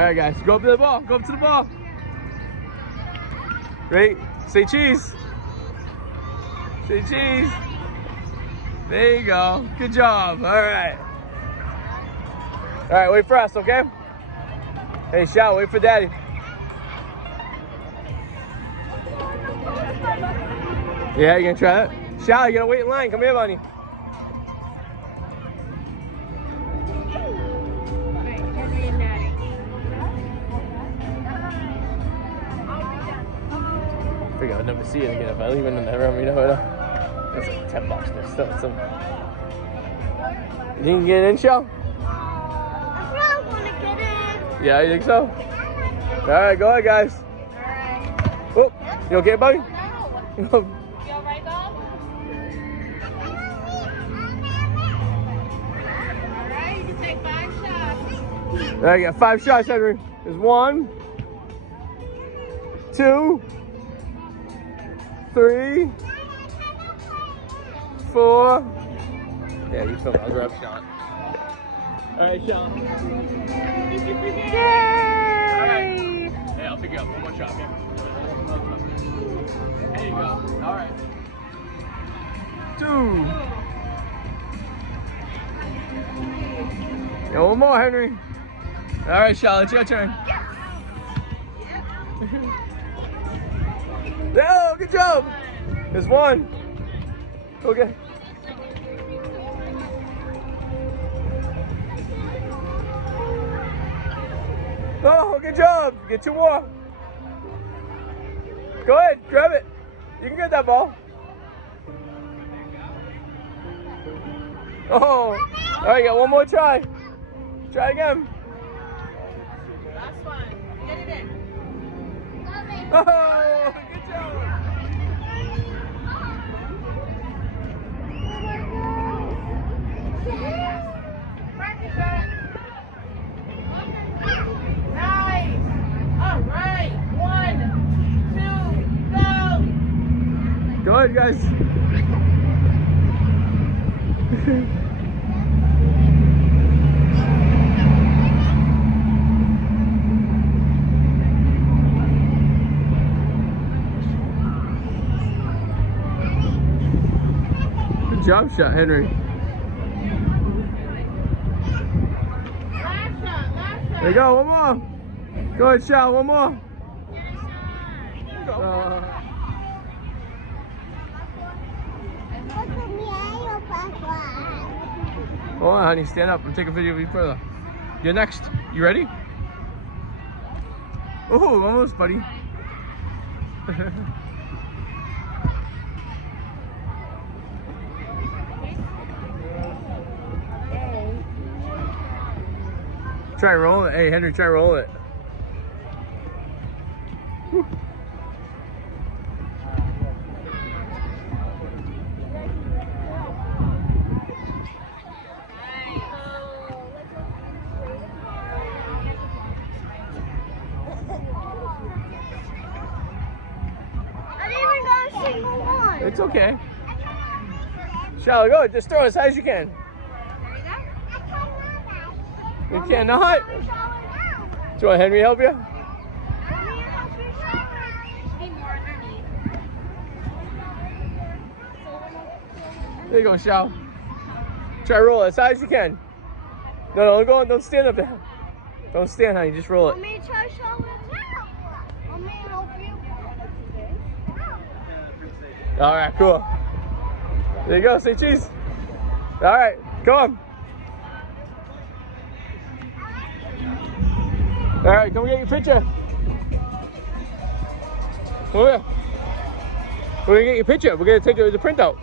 right, guys, go up to the ball. Go up to the ball. Great. Say cheese. Say cheese. There you go. Good job. All right. All right, wait for us, okay? Hey, Shao, wait for Daddy. Yeah, you gonna try it? Shao, you gotta wait in line. Come here, Bunny. I think I'll never see it again if I leave it in that room, you know. It's like $10 there still. Some... You can get in, Shao? I want to get in. Yeah, you think so? Alright, go ahead, guys. Alright. Oh, you okay, buddy? No. You alright, though? Alright, you can take 5 shots. Alright, you got 5 shots, Henry. There's 1, 2, 3, 4. Yeah, you film. I'll grab Sean. Alright, Sean. Yay! Alright. Hey, I'll pick you up. One more shot here. There you go. Alright. 2. Yeah, one more, Henry. Alright, Charlotte, it's your turn. Oh, good job. There's 1. Okay. Oh, good job. Get 2 more. Go ahead, grab it. You can get that ball. Oh, all right, got 1 more try. Try again. Last one. Get it in. Oh, good job. Nice. All right. 1, 2, go. Go ahead, guys. Good jump shot, Henry. Last shot. There you go, 1 more. Go ahead, Shao, 1 more. Hold on, honey, stand up and take a video of you further. You're next. You ready? Oh, almost, buddy. Try rolling it. Hey, Henry, try rolling it. Whew. It's okay. Charlotte, go. Just throw as high as you can. You cannot? Do you want Henry to help you? There you go, Shao. Try roll it as high as you can. No, don't go. Don't stand up there. Don't stand, honey. Just roll it. Want me to try showing it? Want me to help you? All right, cool. There you go. Say cheese. All right, come on. All right, come get your picture. Come here. We're gonna get your picture. We're gonna take the printout.